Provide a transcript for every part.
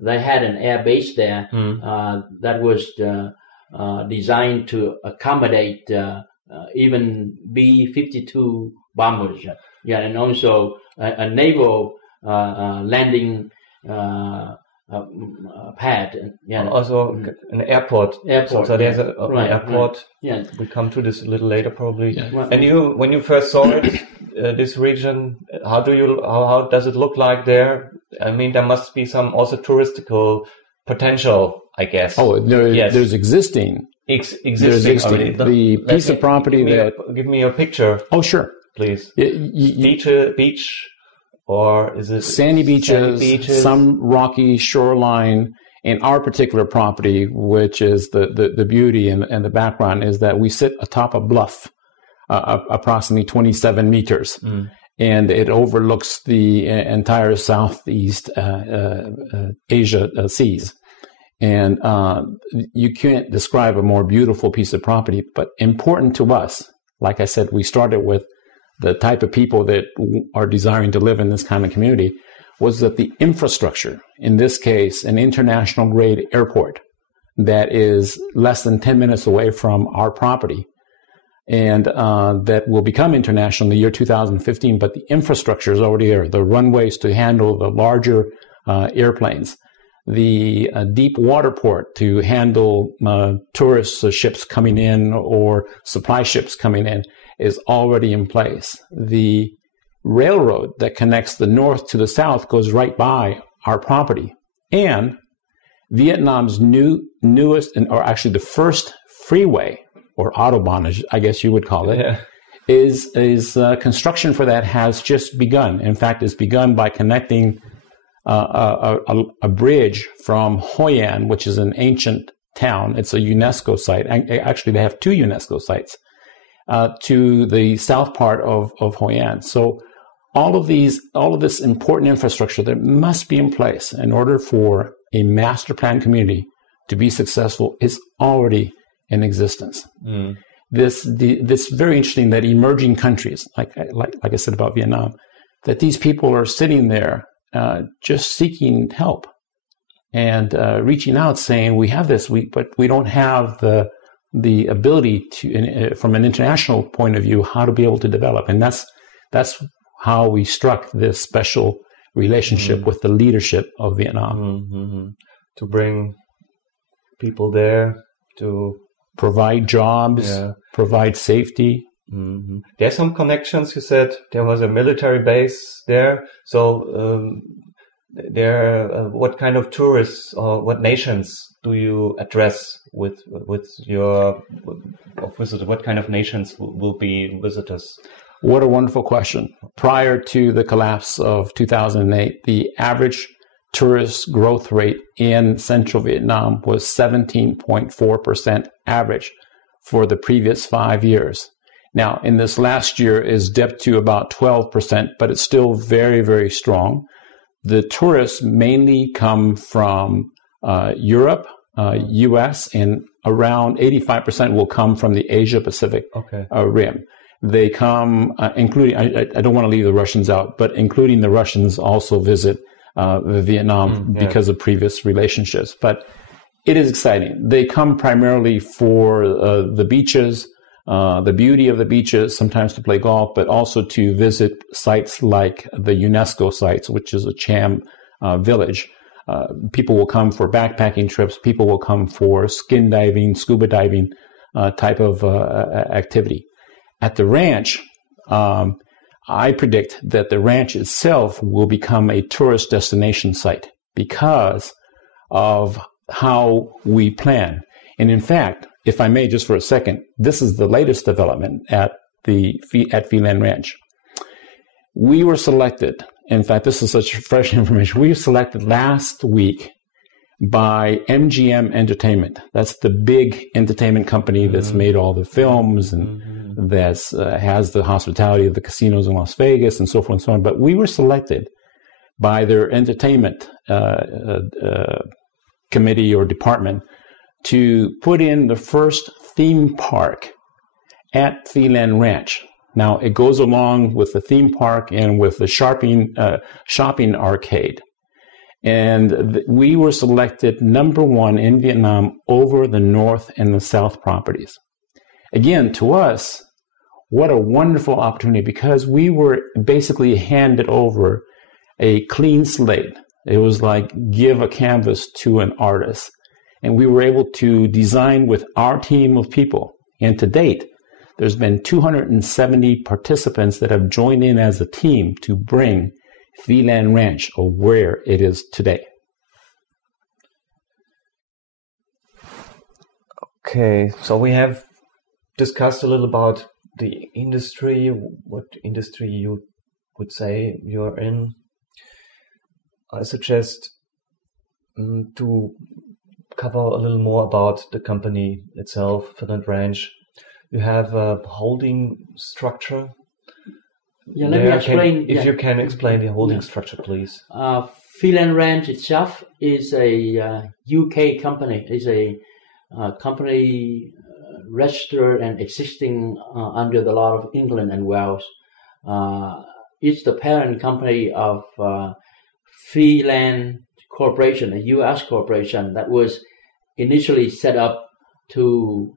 they had an air base there that was designed to accommodate even B-52 bombers. Yeah, and also a naval landing pad. Yeah. Also an airport. So there's an airport. Yeah. We come to this a little later probably. Yeah. And when you first saw it, this region, how does it look like there? I mean, there must be some also touristical potential, I guess. Oh, there's existing. Existing. I mean, the piece of property give me a picture. Oh, sure. Please. Beach, or is it sandy beaches, some rocky shoreline. In our particular property, which is the beauty and the background, is that we sit atop a bluff, approximately 27 meters. And it overlooks the entire Southeast Asia seas. And you can't describe a more beautiful piece of property, but important to us. Like I said, we started with the type of people that are desiring to live in this kind of community, was that the infrastructure, in this case, an international grade airport that is less than 10 minutes away from our property, and that will become international in the year 2015, but the infrastructure is already there. The runways to handle the larger airplanes, the deep water port to handle tourist ships coming in or supply ships coming in is already in place. The railroad that connects the north to the south goes right by our property. And Vietnam's newest, or actually the first freeway, or Autobahn, I guess you would call it, is construction for that has just begun. In fact, it's begun by connecting a bridge from Hoi An, which is an ancient town. It's a UNESCO site. Actually, they have 2 UNESCO sites to the south part of Hoi An. So all of this important infrastructure that must be in place in order for a master plan community to be successful is already in existence. This very interesting that emerging countries, like I said about Vietnam, that these people are sitting there just seeking help and reaching out, saying, "We have this, but we don't have the ability to, from an international point of view, how to be able to develop." And that's how we struck this special relationship with the leadership of Vietnam. To bring people there, to provide jobs, provide safety. There's some connections. You said there was a military base there. So what kind of tourists or what nations do you address with your visitors? What kind of nations will be visitors? What a wonderful question. Prior to the collapse of 2008, the average tourist growth rate in central Vietnam was 17.4% average for the previous 5 years. Now, in this last year, is dipped to about 12%, but it's still very, very strong. The tourists mainly come from Europe, US, and around 85% will come from the Asia-Pacific rim. They come, including, I don't want to leave the Russians out, but including the Russians also visit Vietnam because of previous relationships. But it is exciting. They come primarily for the beaches, the beauty of the beaches, sometimes to play golf, but also to visit sites like the UNESCO sites, which is a Cham village. People will come for backpacking trips. People will come for skin diving, scuba diving type of activity. At the ranch, I predict that the ranch itself will become a tourist destination site because of how we plan. And in fact, if I may, just for a second, this is the latest development at Philand Ranch. We were selected. In fact, this is such fresh information. We were selected last week by MGM Entertainment. That's the big entertainment company that's made all the films and that has the hospitality of the casinos in Las Vegas and so forth and so on. But we were selected by their entertainment committee or department to put in the first theme park at Philand Ranch. Now, it goes along with the theme park and with the shopping arcade. And we were selected number one in Vietnam over the North and the South properties. Again, to us, what a wonderful opportunity, because we were basically handed over a clean slate. It was like give a canvas to an artist. And we were able to design with our team of people. And to date, there's been 270 participants that have joined in as a team to bring Philand Ranch or where it is today. Okay, so we have discussed a little about the industry, what industry you would say you're in. I suggest to cover a little more about the company itself, Philand Ranch. You have a holding structure. Yeah, let me explain. If you can explain the holding structure, please. Philand Ranch itself is a UK company. It's a company registered and existing under the law of England and Wales. It's the parent company of Philand Corporation, a U.S. corporation that was initially set up to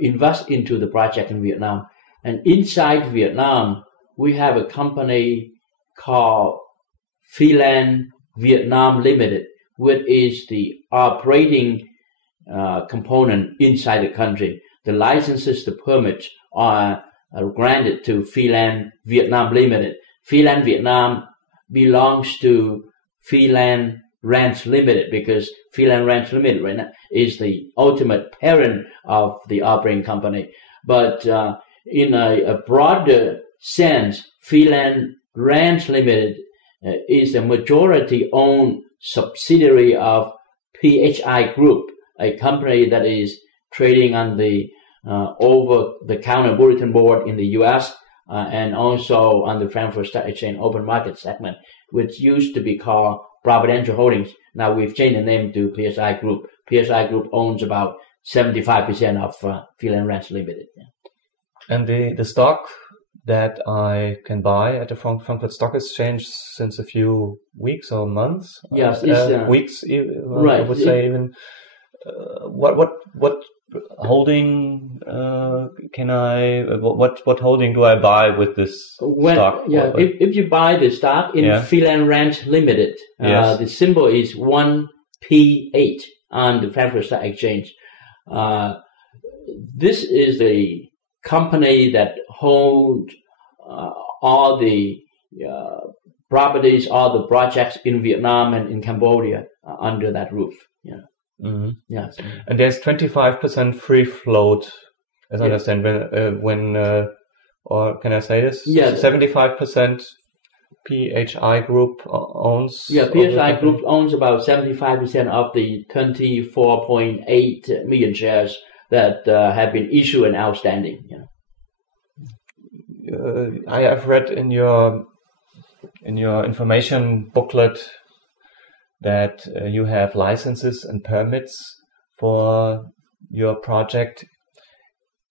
invest into the project in Vietnam. And inside Vietnam, we have a company called Philand Vietnam Limited, which is the operating component inside the country. The licenses, the permits are granted to Philand Vietnam Limited. Philand Vietnam belongs to Philand Ranch Limited because Philand Ranch Limited right now is the ultimate parent of the operating company. But in a broader sense, Philand Ranch Limited is a majority-owned subsidiary of PHI Group, a company that is trading on the over-the-counter bulletin board in the U.S. And also on the Frankfurt Stock Exchange Open Market segment, which used to be called Providential Holdings. Now we've changed the name to PSI Group. PSI Group owns about 75% of Philand Ranch Limited. Yeah. And the stock that I can buy at the Frankfurt Stock Exchange since a few weeks or months? Yes, weeks. Right. I would say even. What holding can I? What holding do I buy with this stock? Yeah, if you buy the stock in Philand Ranch Limited, the symbol is 1P8 on the Frankfurt Stock Exchange. This is a company that holds all the properties, all the projects in Vietnam and in Cambodia under that roof. Yeah. Mm-hmm. Yes. And there's 25% free float, as I understand, when or can I say this? Yeah. 75% PHI Group owns. Yeah, PHI Group owns about 75% of the 24.8 million shares that have been issued and outstanding. I have read in your information booklet that you have licenses and permits for your project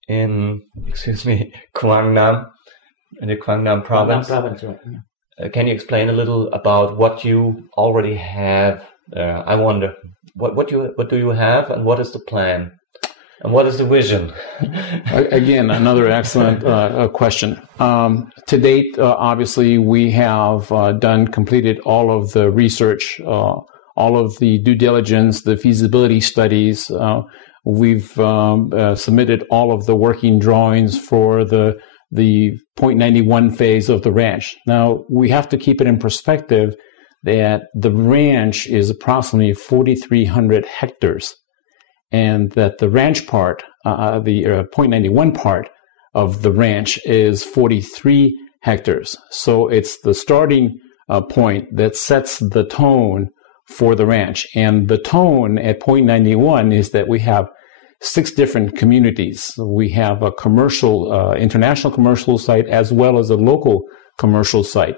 in, Quang Nam, in the Quang Nam province. Right, yeah. Can you explain a little about what you already have there? I wonder, what do you have, and what is the plan? And what is the vision? Again, another excellent question. To date, obviously, we have completed all of the research, all of the due diligence, the feasibility studies. We've submitted all of the working drawings for the 0.91 phase of the ranch. Now, we have to keep it in perspective that the ranch is approximately 4,300 hectares. And that the ranch part, the 0.91 part of the ranch is 43 hectares. So it's the starting point that sets the tone for the ranch. And the tone at 0.91 is that we have 6 different communities. We have a commercial, international commercial site as well as a local commercial site.